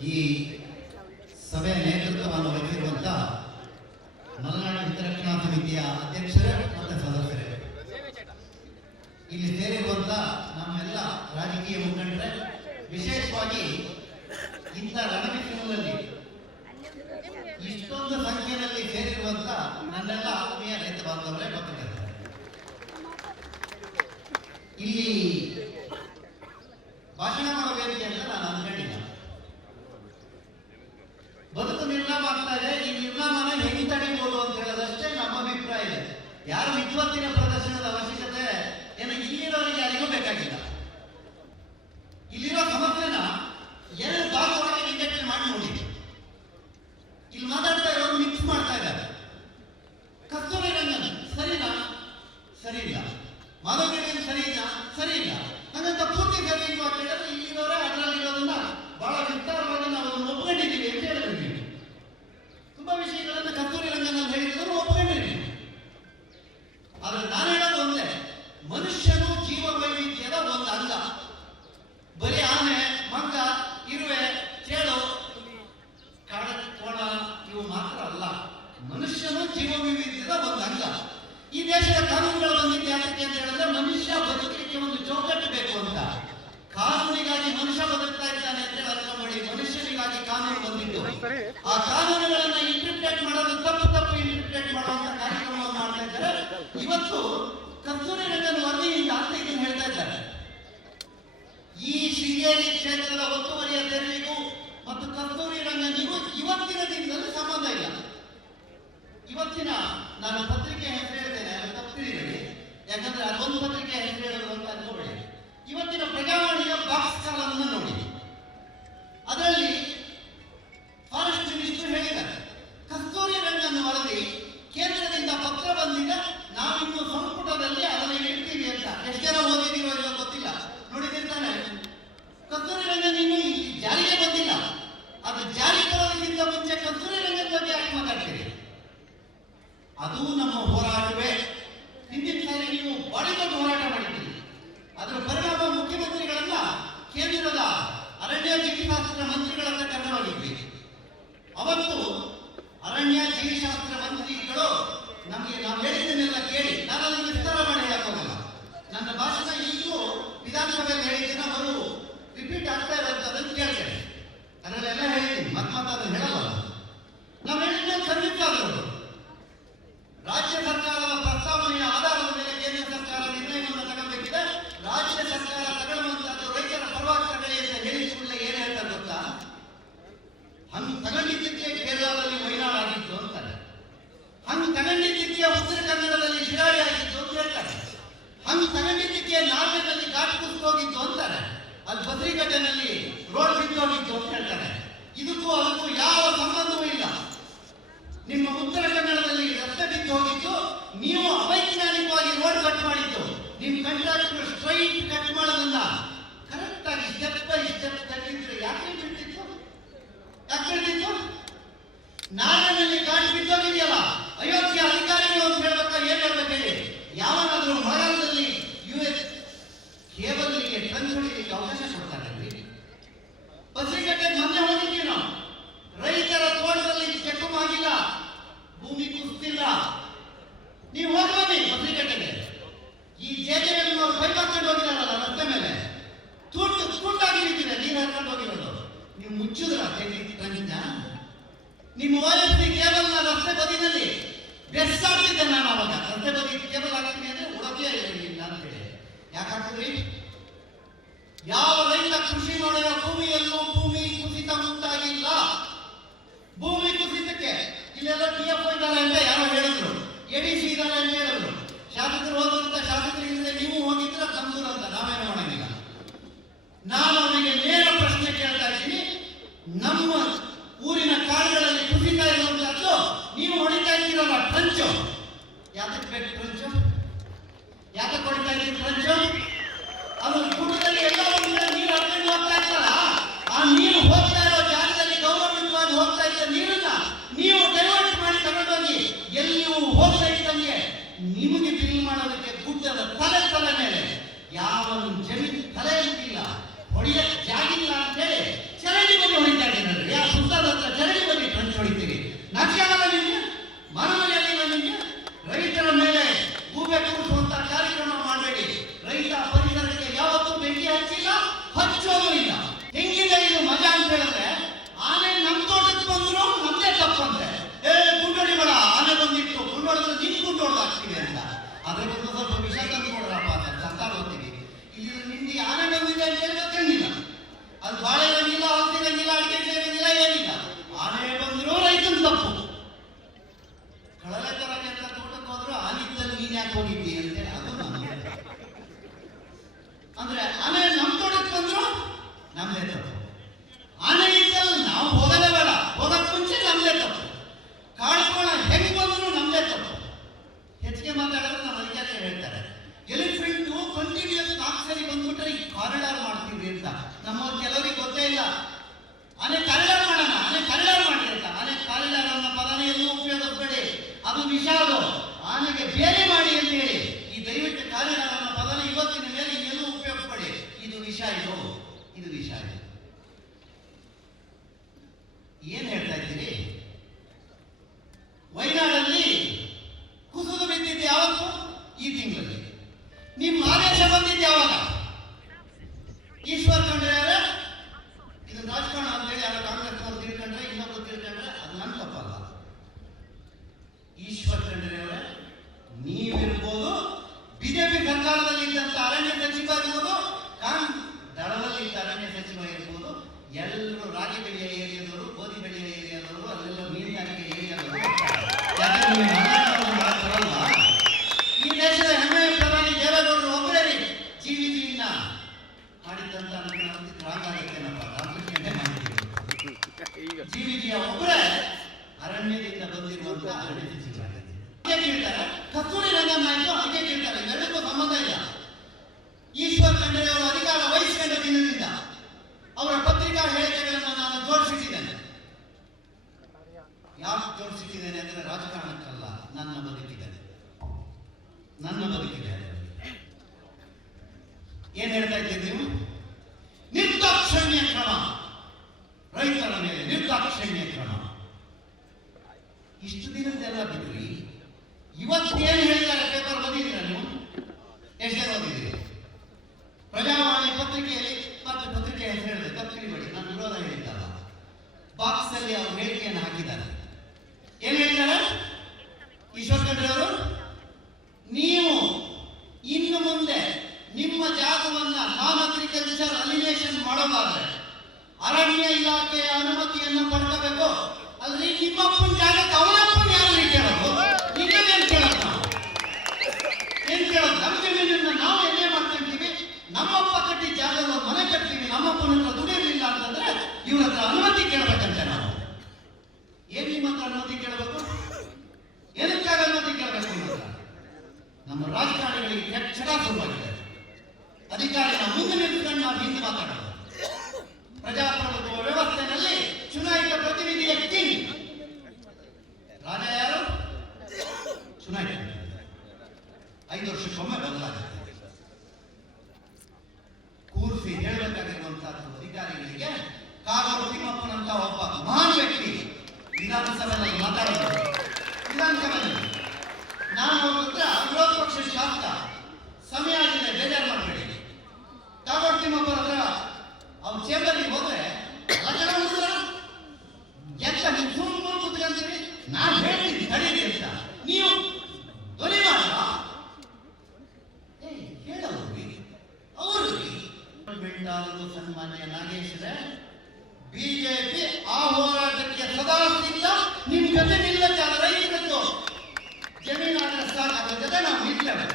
ಈ ಸಭೆಯ ನೇತೃತ್ವವನ್ನು ವಹಿಸಿರುವಂತ ಮಲೆನಾಡು ಹಿತರಕ್ಷಣಾ ಸಮಿತಿಯ ಅಧ್ಯಕ್ಷರೇ ಮತ್ತು ಸದಸ್ಯರೇ. ಇಲ್ಲಿ ಸೇರಿರುವಂತ ನಮ್ಮೆಲ್ಲ ರಾಜಕೀಯ ಮುಖಂಡರೇ, ವಿಶೇಷವಾಗಿ ಇಂಥ ರಣಬಿಸಿಲಿನಲ್ಲಿ ಇಷ್ಟೊಂದು ಸಂಖ್ಯೆಯಲ್ಲಿ ಸೇರಿರುವಂತ ನನ್ನೆಲ್ಲ ಆತ್ಮೀಯ ರೈತ ಬಾಂಧವರೇ ಪತ್ರಕರ್ತರೆ ಇಲ್ಲಿ ಯಾರು ವಿದ್ವತ್ತಿನ ಪ್ರದರ್ಶನದ ಅವಶ್ಯಕತೆ? ಏನು ಇಲ್ಲಿರೋರಿಗೆ ಯಾರಿಗೂ ಬೇಕಾಗಿಲ್ಲ ಇಲ್ಲಿರೋ ಸಮಸ್ಯೆನ ಎರಡು ಭಾಗವಾಗಿ ವಿಂಗಡಣೆ ಮಾಡಿ ನೋಡಿ ಇಲ್ಲಿ ಮಾತಾಡ್ತಾ ಇರೋರು ಮಿಕ್ಸ್ ಮಾಡ್ತಾ ಇದ್ದಾರೆ ಕಸ್ತೂರಿ ರಂಗನ್ ಸರಿನಾ ಸರಿ ಇಲ್ಲ ಮಾಧವಗಿರಿ ಸರಿ ಇಲ್ಲ ಸರಿ ಇಲ್ಲ ಹಾಗಂತ ಪೂರ್ತಿ ಸರಿ ಇಲ್ಲ ಅಂತ ಹೇಳಿದ್ರೆ ಇಲ್ಲಿರೋರೇ ಅದರಲ್ಲಿರೋದನ್ನ ಬಹಳ ವಿಸ್ತಾರವಾಗಿ ನಾವು ಅದನ್ನು ಒಪ್ಕೊಂಡಿದ್ದೀವಿ ಅಂತ ಹೇಳಿದ್ರು ನೀವು ತುಂಬಾ ವಿಷಯಗಳನ್ನ ಕಸ್ತೂರಿ ರಂಗನ್ ಹೇಳಿದ್ರು ಒಪ್ಕೊಂಡಿದ್ದೀವಿ ಆದ್ರೆ ನಾನು ಹೇಳೋದು ಒಂದೇ ಮನುಷ್ಯನು ಜೀವ ವೈವಿಧ್ಯದ ಒಂದು ಅಂಗ ಬರೀ ಆನೆ, ಮಂಗ, ಇರುವೆ ಚೇಳು ಕಾಡ ಕೋಣ, ಇವು ಮಾತ್ರ ಅಲ್ಲ. ಮನುಷ್ಯನು ಜೀವ ವಿವಿಧದ ಒಂದು ಅಂಗ. ಈ ದೇಶದ ಕಾನೂನುಗಳ ಬಂದಿದ್ದು ಅಂತ ಹೇಳಿದ್ರೆ ಮನುಷ್ಯ ಬದುಕಲಿಕ್ಕೆ ಒಂದು ಚೌಕಟ್ಟು ಬೇಕು ಅಂತ. ಕಾನೂನಿಗಾಗಿ ಮನುಷ್ಯ ಬದುಕ್ತಾ ಇದ್ದಾನೆ ಅಂತ ಹೇಳಿ ಅರ್ಥ ಮಾಡಿ. ಮನುಷ್ಯನಿಗಾಗಿ ಕಾನೂನು ಬಂದಿದ್ದು ಆ ಕಾನೂನುಗಳನ್ನ ಇಂಟರ್ಪ್ರೇಟ್ ಮಾಡೋದು ತಪ್ಪು ತಪ್ಪು ಇಂಟರ್ಪ್ರೇಟ್ ಮಾಡುವಂತ ಕಾರ್ಯಕ್ರಮವನ್ನು ಮಾಡ್ತಾ ಇದ್ದಾರೆ. ಇವತ್ತು ಕಸ್ತೂರಿ ರಂಗನ್ ವರದಿಯಿಂದ ಅಂತ ಹೇಳ್ತಾ ಇದ್ದಾರೆ. ಶೃಂಗೇರಿ ಕ್ಷೇತ್ರದ ಒತ್ತುವರಿಯ ತೆರವಿಗೂ ಮತ್ತು ಕಸ್ತೂರಿ ರಂಗನಿಗೂ ಇವತ್ತಿನ ದಿನದಲ್ಲಿ ಸಂಬಂಧ ಇಲ್ಲ. ಇವತ್ತಿನ ನಾನು ಪತ್ರಿಕೆ ಹೆಸರು ಹೇಳ್ತೇನೆ, ಅದು ತಪ್ಪು ಯಾಕಂದ್ರೆ ಅದೊಂದು ಪತ್ರಿಕೆ ಹೆಸರು ಹೇಳೋದು ಅಂತ ಅನ್ಕೋಬೇಡಿ. ಇವತ್ತಿನ ಪ್ರಜಾವಾಣಿಯ ಬಾಕ್ಸ್ ಬಾಡಿ ಹೋರಾಟ ಮಾಡಿದ್ದೀರಿ ಅದರ ಪರಿಣಾಮ ಮುಖ್ಯಮಂತ್ರಿಗಳನ್ನ ಕೇಂದ್ರದ ಅರಣ್ಯ ಜೀವಿಶಾಸ್ತ್ರ ಮಂತ್ರಿಗಳ ಹತ್ರ ನೀವು ಅವೈಜ್ಞಾನಿಕವಾಗಿ ರೋಡ್ ಕಟ್ ಮಾಡಿದ್ದು. ನಿಮ್ ಕಂಟ್ರಾಕ್ಟರ್ ಸ್ಟ್ರೈಟ್ ಕಟ್ ಮಾಡೋದನ್ನ ಕರೆಕ್ಟ್ ಆಗಿ ಸ್ಟೆಪ್ ಬೈ ಸ್ಟೆಪ್ ತಗ್ಗಿದ್ರೆ ಯಾಕೆ ಬಿಡ್ತಿತ್ತು ಯಾಕೆ ಬಿಡ್ತಿತ್ತು ನಾಡಿನಲ್ಲಿ ಗಾಡಿ ಬಿದ್ದೋಗಿದೆಯಲ್ಲ ಅಯೋಗ್ಯ ಅಧಿಕಾರಿಗಳು ಅಂತ ಹೇಳ್ಬೇಕಾ, ಏನ್ ಹೇಳ್ಬೇಕು ಹೇಳಿ? ಯಾವನಾದ್ರೂ ಮಳೆಗಾಲದಲ್ಲಿ ಯು ಎಸ್ ಕೇಬಲ್ಗೆ ಹೊಡಿಲಿಕ್ಕೆ ಅವಕಾಶ ಕೊಡ್ತಾರೆ ಪತ್ರಿಕೆ ಮೊನ್ನೆ ನೀವು ಹೋಗಿ ಬಸ್ರಿಗಟ್ಟೆಗೆ ಈ ಜೆಜೆನವರು ಕೈ ಹಾಕೊಂಡು ಹೋಗಿದಾರಲ್ಲ ರಸ್ತೆ ಮೇಲೆ. ತುಂಡು ತುಂಡಾಗಿ ನಿಂತಿದೆ, ನೀರು ಹಾಕೊಂಡು ಹೋಗಿರೋದು. ನೀವು ಮುಚ್ಚಿದ್ರ? ತಂಗಿದ್ದ? ನಿಮ್ಮ ಓಎಸ್ಸಿ ಎಸ್ ಪಿ ಕೇಬಲ್ನ ರಸ್ತೆ ಬದಿನಲ್ಲಿ ಬೆಸ್ಸಾಡ್ತಿದ್ದೆ ನಾನು ಅವಾಗ. ರಸ್ತೆ ಬದಿ ಕೇಬಲ್ ಹಾಕ್ತೀನಿ ಅಂದ್ರೆ ಉಡಪೇ ಇಲ್ಲ ಅಂತ ಹೇಳಿ. ಯಾಕೆ ಯಾವ ರೈತ ಕೃಷಿ ಮಾಡಿದ ಭೂಮಿಯಲ್ಲೂ ಭೂಮಿ ಕುಸಿತ ಉಂಟಾಗಿಲ್ಲ ಭೂಮಿ ಕುಸಿತಕ್ಕೆ ಇಲ್ಲೆಲ್ಲ ಟಿ ಎಫ್ ಅಂತ ಯಾರೋ ಹೇಳಿದ್ರು. ಎಡಿಸಿ ಇದ್ದಾರೆ ಅಂತ ಹೇಳಿದ್ರು ಶಾಸಕರು ಹೋದಂತ ಶಾಸಕರು ನೀವು ಹೋಗಿದ್ರೆ ತಂದೂರು ಅಂತ ನಾವೇನು ಮಾಡಂಗಿಲ್ಲ ನಾನು ಅವನಿಗೆ ನೇರ ಪ್ರಶ್ನೆ ಕೇಳ್ತಾ ಇದ್ದೀನಿ. ನಮ್ಮ ಊರಿನ ಕಾಡುಗಳಲ್ಲಿ ಕುಸಿತಾ ಇರುವಂತಹದ್ದು ನೀವು ಹೊಡಿತಾ ಇದ್ದೀರಲ್ಲ ಟ್ರಂಚು. ಯಾತಕ್ಕೆ ಬೇಕು ಟ್ರಂಚು? ಯಾತಕ್ಕೆ ಹೊಡಿತಾ ಇದ್ದೀರಿ ನಿಮಗೆ ಬಿಲ್ ಮಾಡೋದಕ್ಕೆ ಗುಡ್ಡದ ತಲೆ ತಲೆ ಮೇಲೆ. ಯಾವ ಜಮೀನು ತಲೆ ಇಟ್ಟಿಲ್ಲ ಹೊಡೆಯಕ್ ಜಾಗಿಲ್ಲ ಅಂತ ಹೇಳಿ ಚರಂಡಿ ಬಗ್ಗೆ ಹೊಡಿತಾ ಇದ್ದಾರೆ ಆಗ್ತೀವಿ ಅಂತ ಅದ್ರ ಒಂದು ಸ್ವಲ್ಪ ವಿಷ ತಂದು ಕೊಡ್ರಪ್ಪ ಅಂತ ಸರ್ಕಾರ ಹೋಗ್ತೀವಿ ಇಲ್ಲಿ ನಿಂದಿ ಆನೆ ಬಂದಿದೆ ಅಂತ ಹೇಳಿ ಗೊತ್ತಿಲ್ಲ ಅದು ಬಾಳೆ ಬಂದಿಲ್ಲ ಹೋಗ್ತಿರಂಗಿಲ್ಲ ಅಡಿಕೆ ಸೇರಂಗಿಲ್ಲ ಏನಿಲ್ಲ ಆನೆ ಬಂದ್ರು ರೈತನ ತಪ್ಪು ಕಳಲೆ ತರಕ್ಕೆ ಅಂತ ತೋಟಕ್ಕೆ ಹೋದ್ರು ಹೋಗಿದ್ದಿ ಅಂತೇಳಿ ಅದು ನಾನು ಅಂದ್ರೆ ಆನೆ ನಮ್ಮ ತೋಟಕ್ಕೆ ಬಂದ್ರು ನಮ್ದೇ ತಪ್ಪು. ಆನೆ ಇದ್ದಲ್ಲಿ ನಾವು ಹೋಗಲೇ ಬೇಡ. ಹೋಗಕ್ ಮುಂಚೆ ನಮ್ದೇ ತಪ್ಪು. ಕಾಡ್ಕೋಣ ಹೆಂಗ್ ಬಂದ್ರು ನಮ್ದೇ ತಪ್ಪು. ಹೆಚ್ಚಿಗೆ ಮಾತಾಡಿದ್ರೆ ನಮ್ಮ ಅಧಿಕಾರಿ ಹೇಳ್ತಾರೆ. ಏನ್ ಹೇಳ್ತಾ ಇದ್ದೀರಿ ನೀವು? ನಿರ್ದಾಕ್ಷಣ್ಯ ಕ್ರಮ. ರೈತರ ಮೇಲೆ ನಿರ್ದಾಕ್ಷಣ್ಯ ಕ್ರಮ. ಇಷ್ಟು ದಿನದೆಲ್ಲ ಬಿಡ್ರಿ ಇವತ್ತೇನು ಹೇಳ್ತಾರೆ ಪೇಪರ್ ಓದಿದ್ದೀರಾ ನೀವು? ಎಷ್ಟು ಓದಿದ್ದೀರಿ. ಪ್ರಜಾವಾಣಿ ಪತ್ರಿಕೆಯಲ್ಲಿ ಮತ್ತೆ ಪತ್ರಿಕೆ ಹೆಸರು ಹೇಳಿದೆ ತಪ್ಪು ತಿಳಿಬೇಡಿ ನಾನು ವಿರೋಧ ಹೇಳಿದ್ದಲ್ಲ. ಬಾಕ್ಸ್ ಅಲ್ಲಿ ಅವರು ಹೇಳಿಕೆಯನ್ನು ಹಾಕಿದ್ದಾರೆ ಏನ್ ಹೇಳಿದ್ದಾರೆ ಈಶ್ವರ್ ಖಂಡ್ರೆ ಅವರು ನೀವು ಇನ್ನು ಮುಂದೆ ನಿಮ್ಮ ಜಾಗವನ್ನ ನಾನ್ ಅಗ್ರಿಕಲ್ಚರ್ ಅಲಿನೇಷನ್ ಮಾಡೋದಾದ್ರೆ ಅರಣ್ಯ ಇಲಾಖೆಯ ಅನುಮತಿಯನ್ನು ಪಡ್ಕೋಬೇಕು ಅಲ್ರಿ ನಿಮ್ಮಪ್ಪನ ಜಾಗಕ್ಕೆ ಅವನಪ್ಪನ ಯಾರು ಕೇಳೋದು? ನಿಮ್ಮನ್ನೇನು ಕೇಳೋದು? ಏನ್ ಕೇಳೋದು? ನಮ್ಮ ಜಮೀನನ್ನ ನಾವು ಎಣ್ಣೆ ಮಾಡ್ಕೊಂತೀವಿ ನಮ್ಮಪ್ಪ ಕಟ್ಟಿ ಜಾಗದ ಮನೆ ಕಟ್ತೀವಿ. ನಮ್ಮಪ್ಪನ ಹತ್ರ ದುಡಿಯಲಿಲ್ಲ ಅಂತಂದ್ರೆ ಇವ್ರ ಅನುಮತಿ ಕೇಳಬೇಕಂತೆ ನಾವು. ಏನ್ ನಿಮ್ಮ ಹತ್ರ ಅನುಮತಿ ಕೇಳಬೇಕು? ಏನಕ್ಕಾಗ ಅನುಮತಿ ಕೇಳಬೇಕು ನಿಮ್ಮ ರಾಜಕಾರಣಿಗಳಿಗೆ ಕೆಟ್ಟ ಶುರುವಾಗಿದೆ. ಅಧಿಕಾರಿಗಳ ಮುಂದೆ ನಿಂತ್ಕೊಂಡು ನಾವು ಹಿಂದೆ ಪ್ರಜಾಪ್ರಭುತ್ವ ವ್ಯವಸ್ಥೆಯಲ್ಲಿ ಚುನಾಯಿತ ಪ್ರತಿನಿಧಿಯ ಕಿಂಗ್. ರಾಜ ಯಾರು? ಚುನಾಯಿತ ಐದು ವರ್ಷಕ್ಕೊಮ್ಮೆ ಬದಲಾಗುತ್ತೆ. ಕೂರಿಸಿ ಹೇಳಬೇಕಾಗಿರುವಂತಹ ಅಧಿಕಾರಿಗಳಿಗೆ ಕಾಗೋಡು ತಿಮ್ಮಪ್ಪನಂತ ಒಬ್ಬ ಮಹಾನ್ ವ್ಯಕ್ತಿ ವಿಧಾನಸಭೆಯಲ್ಲಿ ಮಾತಾಡಿದರು ವಿಧಾನಸಭೆಯಲ್ಲಿ. ನಾನು ಅವರ ಹತ್ರ ವಿರೋಧ ಪಕ್ಷ ಶಾಸಕ. ಬೆಂಡಾಲರು ಸನ್ಮಾನ್ಯ ನಾಗೇಶ್ರೆ ಬಿಜೆಪಿ ಆ ಹೋರಾಟಕ್ಕೆ ಸದಾ ಸಿದ್ಧ ನಿಮ್ ಜೊತೆ ನಿಲ್ಲಕ್ಕೆ ರೈತರದ್ದು. ಜಮೀನು ಆದ್ರೆ ಸಾಕು ಜೊತೆ ನಾವು ನಿಲ್ತೇವೆ